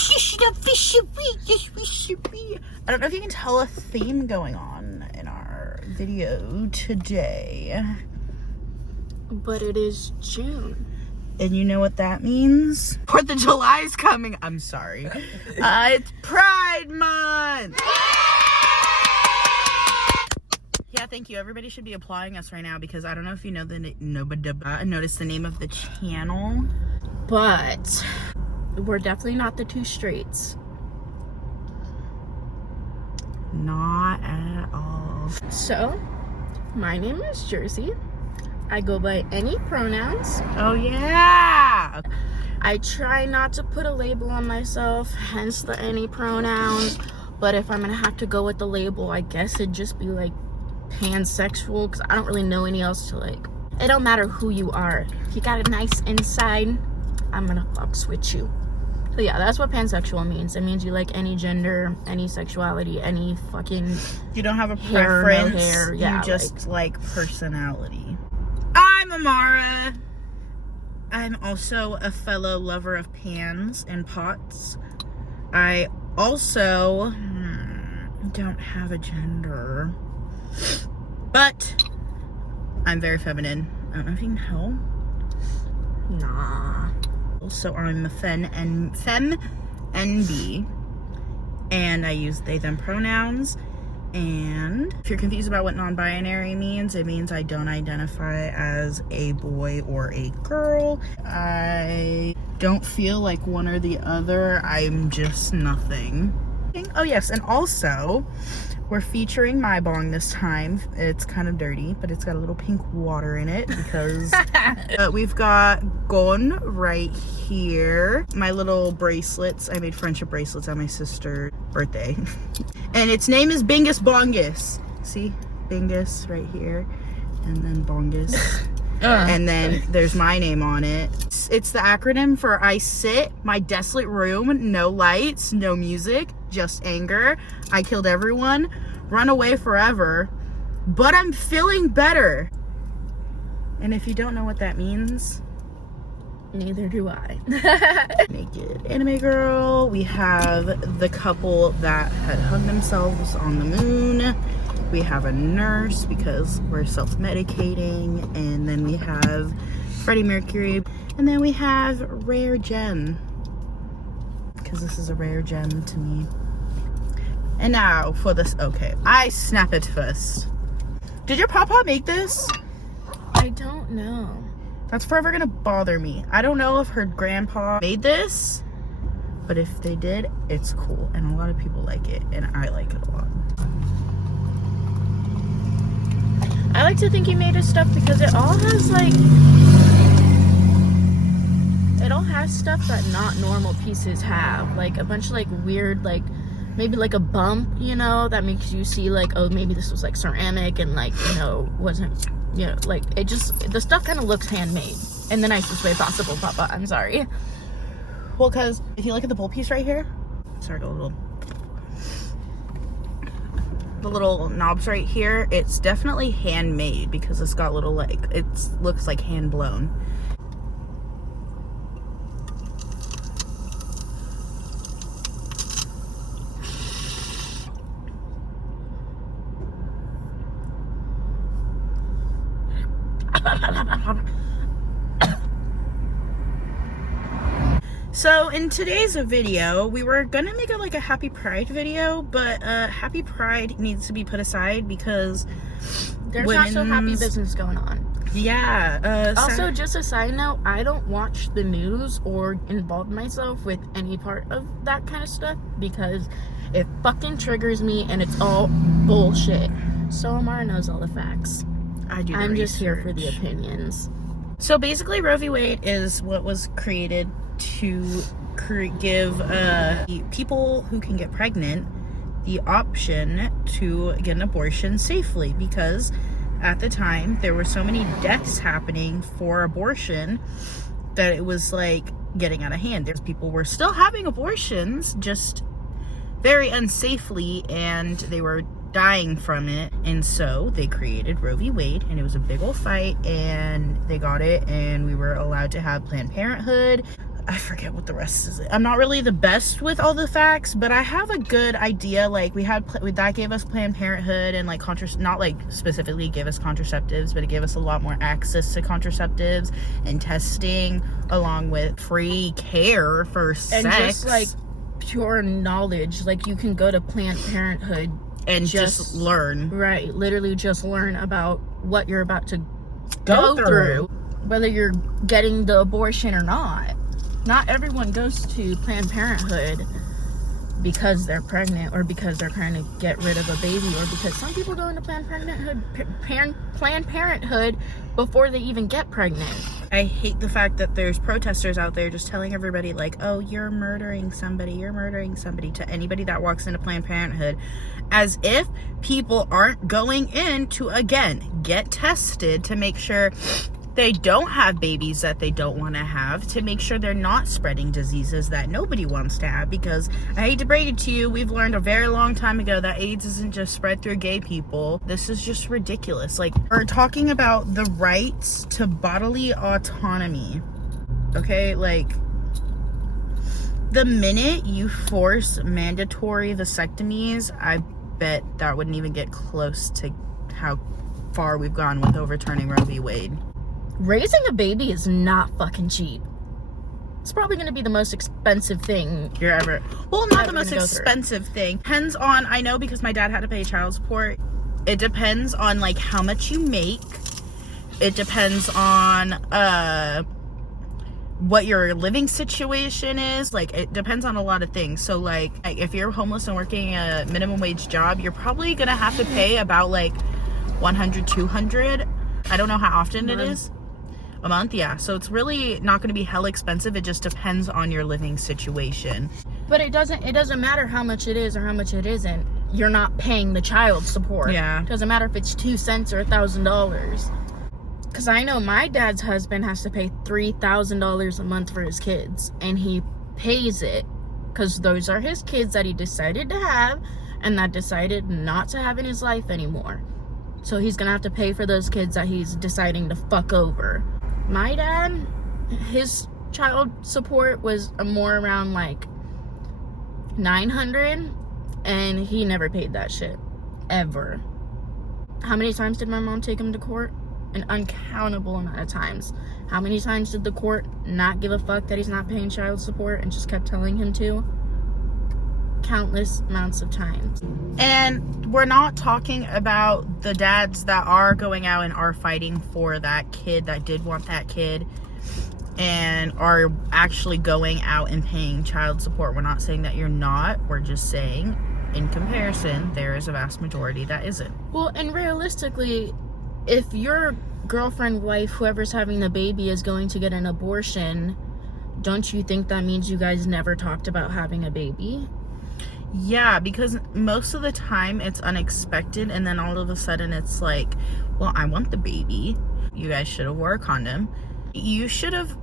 I don't know if you can tell a theme going on in our video today. But it is June. And you know what that means? 4th of July is coming. I'm sorry. It's Pride Month. Yeah, thank you. Everybody should be applauding us right now because I don't know if you know noticed the name of the channel. But we're definitely not the two straights. Not at all. So, my name is Jersey. I go by any pronouns. Oh yeah. I try not to put a label on myself, hence the any pronouns. But if I'm gonna have to go with the label, I guess it'd just be like pansexual, because I don't really know any else to like. It don't matter who you are. If you got a nice inside, I'm gonna fucks with you. So yeah, that's what pansexual means. It means you like any gender, any sexuality, any fucking. You don't have a hair, preference. no hair. Yeah, you just like personality. I'm Amara. I'm also a fellow lover of pans and pots. I also don't have a gender, but I'm very feminine. I don't know if you can tell. Nah. So I'm a femme NB, and I use they them pronouns. And if you're confused about what non-binary means, it means I don't identify as a boy or a girl. I don't feel like one or the other. I'm just nothing. Oh yes, and also we're featuring my bong this time. It's kind of dirty, but it's got a little pink water in it because we've got gon right here. My little bracelets. I made friendship bracelets on my sister's birthday. And its name is Bingus Bongus. See? Bingus right here. And then Bongus. And then there's my name on it. It's the acronym for I sit my desolate room, no lights, no music, just anger. I killed everyone, run away forever, but I'm feeling better. And if you don't know what that means, Neither do I. Naked anime girl. We have the couple that had hung themselves on the moon. We have a nurse because we're self-medicating, and then we have Freddie Mercury, and then we have Rare Gem because this is a rare gem to me. And now for this. Okay, I snap it first. Did your papa make this? I don't know. That's forever gonna bother me. I don't know if her grandpa made this, but if they did, it's cool, and a lot of people like it, and I like it a lot. I like to think he made his stuff because it all has like, it all has stuff that not normal pieces have, like a bunch of like weird, like maybe like a bump, you know, that makes you see like, oh, maybe this was like ceramic and like, you know, wasn't, you know, like it just, the stuff kind of looks handmade in the nicest way possible, Papa. I'm sorry. Well, because if you look at the bowl piece right here, sorry, the little knobs right here, it's definitely handmade because it's got little like, it looks like hand blown. So in today's video, we were gonna make it like a Happy Pride video, but Happy Pride needs to be put aside because there's not so happy business going on. Yeah. Also, just a side note, I don't watch the news or involve myself with any part of that kind of stuff because it fucking triggers me and it's all bullshit. So Amara knows all the facts. I do. I'm just here for the opinions. So basically, Roe v. Wade is what was created to give people who can get pregnant the option to get an abortion safely, because at the time there were so many deaths happening for abortion that it was like getting out of hand. There's people were still having abortions, just very unsafely, and they were dying from it. And so they created Roe v. Wade, and it was a big old fight, and they got it, and we were allowed to have Planned Parenthood. I forget what the rest is. I'm not really the best with all the facts, but I have a good idea. Like, that gave us Planned Parenthood and like not like specifically gave us contraceptives, but it gave us a lot more access to contraceptives and testing, along with free care for sex. And just like pure knowledge. Like, you can go to Planned Parenthood and just learn. Right, literally just learn about what you're about to go through, whether you're getting the abortion or not. Not everyone goes to Planned Parenthood because they're pregnant or because they're trying to get rid of a baby, or because some people go into Planned Parenthood before they even get pregnant. I hate the fact that there's protesters out there just telling everybody like, oh, you're murdering somebody to anybody that walks into Planned Parenthood, as if people aren't going in to, again, get tested to make sure they don't have babies that they don't want to have, to make sure they're not spreading diseases that nobody wants to have. Because I hate to break it to you, we've learned a very long time ago that AIDS isn't just spread through gay people. This is just ridiculous. Like, we're talking about the rights to bodily autonomy, okay? Like, the minute you force mandatory vasectomies, I bet that wouldn't even get close to how far we've gone with overturning Roe v. Wade. Raising a baby is not fucking cheap. It's probably going to be the most expensive thing you're ever... Well, not the most expensive thing. Depends on... I know, because my dad had to pay child support. It depends on, like, how much you make. It depends on, what your living situation is. Like, it depends on a lot of things. So, like, if you're homeless and working a minimum wage job, you're probably going to have to pay about, like, $100, $200. I don't know how often it is. A month, yeah. So it's really not going to be hell expensive. It just depends on your living situation. But it doesn't matter how much it is or how much it isn't. You're not paying the child support. Yeah. It doesn't matter if it's 2 cents or $1,000. Because I know my dad's husband has to pay $3,000 a month for his kids, and he pays it because those are his kids that he decided to have and that decided not to have in his life anymore. So he's gonna have to pay for those kids that he's deciding to fuck over. My dad, his child support was more around like $900, and he never paid that shit ever. How many times did my mom take him to court? An uncountable amount of times. How many times did the court not give a fuck that he's not paying child support and just kept telling him to? Countless amounts of times. And we're not talking about the dads that are going out and are fighting for that kid, that did want that kid, and are actually going out and paying child support. We're not saying that you're not. We're just saying, in comparison, there is a vast majority that isn't. Well, and realistically, if your girlfriend, wife, whoever's having the baby is going to get an abortion, don't you think that means you guys never talked about having a baby? Yeah, because most of the time it's unexpected, and then all of a sudden it's like, well, I want the baby. You guys should have wore a condom. You should have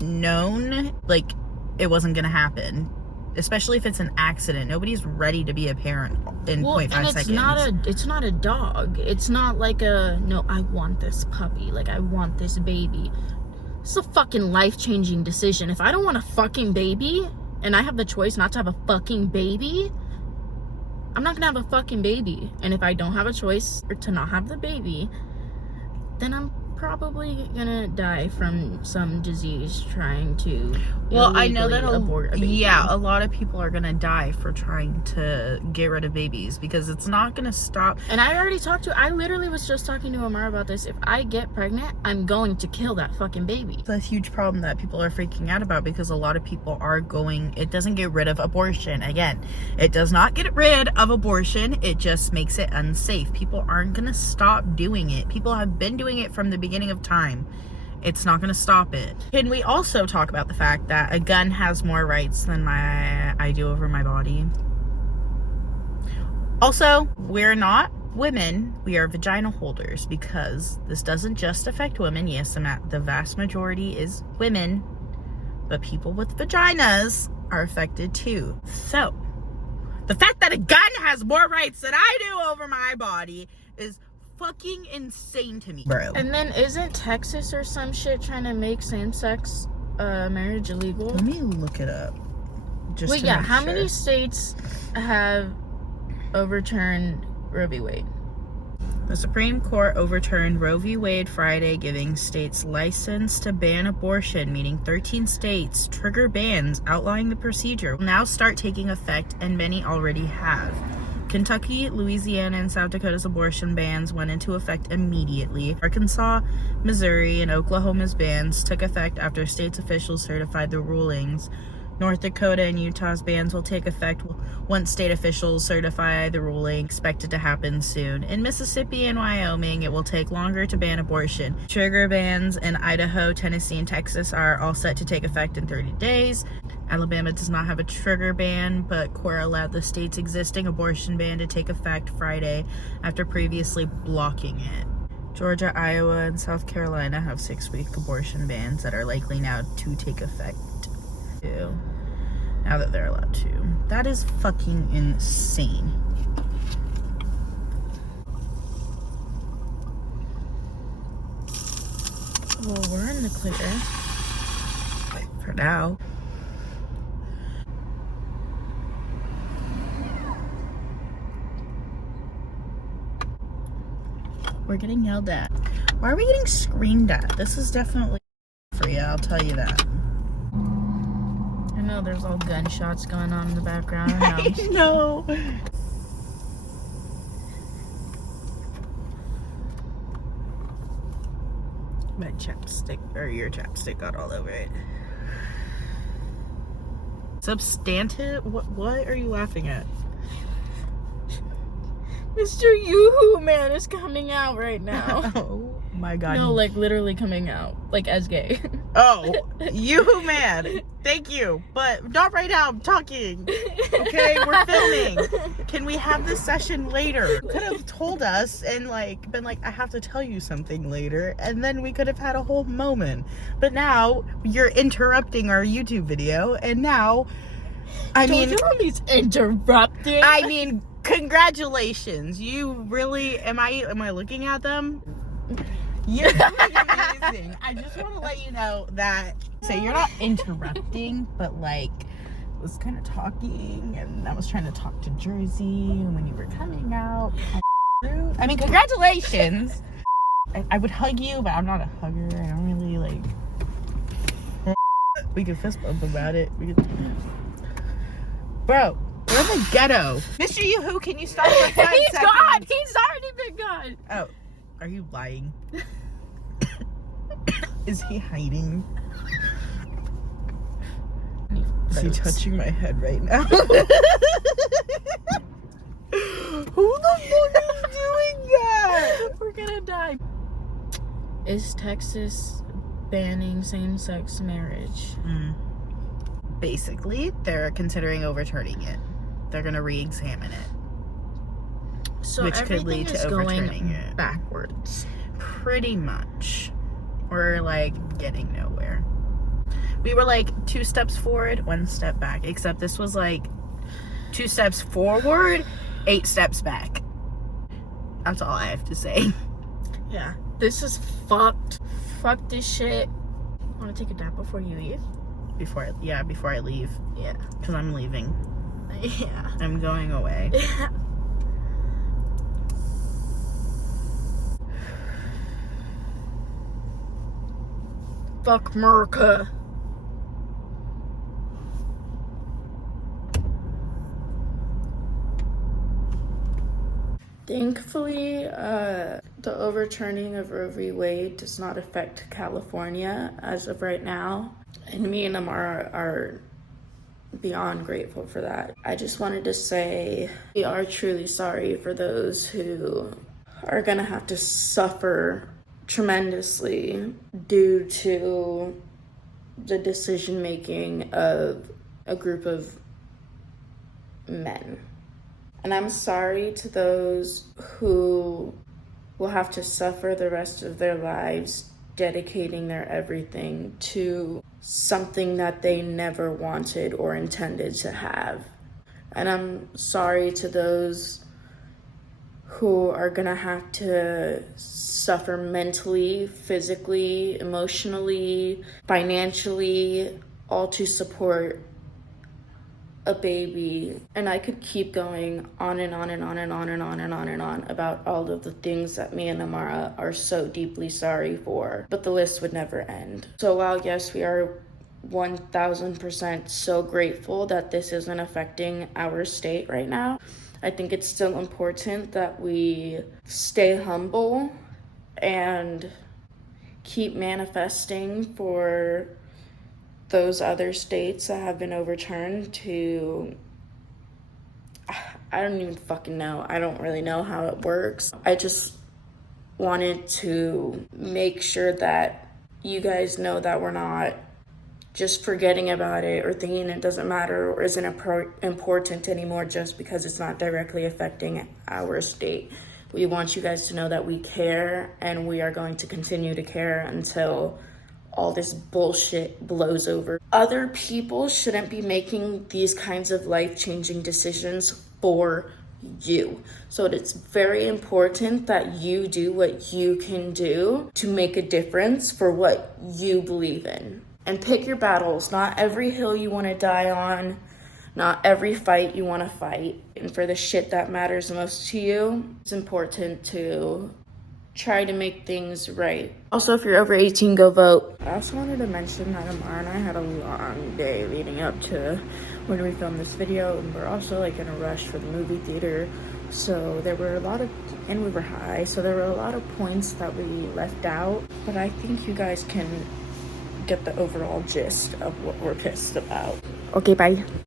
known, like, it wasn't gonna happen, especially if it's an accident. Nobody's ready to be a parent in 0.5 seconds. It's not a dog. It's not like no, I want this puppy. Like, I want this baby. It's a fucking life-changing decision. If I don't want a fucking baby, and I have the choice not to have a fucking baby, I'm not gonna have a fucking baby. And if I don't have a choice to not have the baby, then I'm probably gonna die from some disease trying to I know that abort a baby. Yeah, a lot of people are gonna die for trying to get rid of babies, because it's not gonna stop. And I literally was just talking to Amar about this. If I get pregnant, I'm going to kill that fucking baby. It's a huge problem that people are freaking out about, because a lot of people are going, it doesn't get rid of abortion. Again, it does not get rid of abortion. It just makes it unsafe. People aren't gonna stop doing it. People have been doing it from the beginning of time. It's not going to stop it. Can we also talk about the fact that a gun has more rights than I do over my body? Also, we're not women, we are vagina holders, because this doesn't just affect women. Yes, the vast majority is women, but people with vaginas are affected too. So, the fact that a gun has more rights than I do over my body is fucking insane to me, bro. And then isn't Texas or some shit trying to make same-sex marriage illegal. Let me look it up. Just Wait, to yeah, make how sure. many states have overturned Roe v. Wade? The Supreme Court overturned Roe v. Wade Friday, giving states license to ban abortion, meaning 13 states' trigger bans outlining the procedure will now start taking effect, and many already have. Kentucky, Louisiana, and South Dakota's abortion bans went into effect immediately. Arkansas, Missouri, and Oklahoma's bans took effect after state's officials certified the rulings. North Dakota and Utah's bans will take effect once state officials certify the ruling, expected to happen soon. In Mississippi and Wyoming, it will take longer to ban abortion. Trigger bans in Idaho, Tennessee, and Texas are all set to take effect in 30 days. Alabama does not have a trigger ban, but court allowed the state's existing abortion ban to take effect Friday after previously blocking it. Georgia, Iowa, and South Carolina have 6-week abortion bans that are likely now to take effect. Now that they're allowed to. That is fucking insane. Well, we're in the clear. For now. We're getting yelled at. Why are we getting screamed at? This is definitely for you, I'll tell you that. I know there's all gunshots going on in the background. I know. My chapstick, or your chapstick, got all over it. Substantive? What are you laughing at? Mr. Yoo-Hoo Man is coming out right now. Oh my god. No, like literally coming out. Like as gay. Oh, you man. Thank you. But not right now. I'm talking. Okay, we're filming. Can we have this session later? You could have told us and like been like, I have to tell you something later, and then we could have had a whole moment. But now you're interrupting our YouTube video, and now Don't you want me interrupting? I mean, congratulations. You really am I looking at them? You're doing amazing. I just want to let you know that you're not interrupting, but like I was kind of talking, and I was trying to talk to Jersey, and when you were coming out, I mean, congratulations. I would hug you, but I'm not a hugger. I don't really like. We could fist bump about it. We could. Bro, we're in the ghetto. Mr. Yoo-Hoo, can you stop for 5 seconds? He's gone. He's already been gone. Oh, are you lying? Is he hiding? Is he touching my head right now? Who the fuck is doing that? We're gonna die. Is Texas banning same-sex marriage? Basically, they're considering overturning it. They're gonna re-examine it. So which could lead to overturning it. Backwards. Pretty much. We're like getting nowhere. We were like 2 steps forward, 1 step back. Except this was like 2 steps forward, 8 steps back. That's all I have to say. Yeah. This is fucked. Fuck this shit. Want to take a nap before you leave? Before I leave. Yeah. Because I'm leaving. Yeah. I'm going away. Fuck America. Thankfully, the overturning of Roe v. Wade does not affect California as of right now. And me and him are beyond grateful for that. I just wanted to say we are truly sorry for those who are gonna have to suffer tremendously due to the decision making of a group of men. And I'm sorry to those who will have to suffer the rest of their lives dedicating their everything to something that they never wanted or intended to have. And I'm sorry to those who are gonna have to suffer mentally, physically, emotionally, financially, all to support a baby. And I could keep going on and on and on and on and on and on and on about all of the things that me and Amara are so deeply sorry for, but the list would never end. So while yes, we are 1000% so grateful that this isn't affecting our state right now, I think it's still important that we stay humble and keep manifesting for those other states that have been overturned to, I don't even fucking know. I don't really know how it works. I just wanted to make sure that you guys know that we're not just forgetting about it or thinking it doesn't matter or isn't important anymore just because it's not directly affecting our state. We want you guys to know that we care, and we are going to continue to care until all this bullshit blows over. Other people shouldn't be making these kinds of life-changing decisions for you. So it's very important that you do what you can do to make a difference for what you believe in. And pick your battles. Not every hill you want to die on, not every fight you want to fight. And for the shit that matters most to you, it's important to try to make things right. Also, if you're over 18, go vote. I also wanted to mention that Amara and I had a long day leading up to when we filmed this video, and we're also like in a rush for the movie theater. So there were a lot of, and we were high, so there were a lot of points that we left out, but I think you guys can get the overall gist of what we're pissed about. Okay, bye.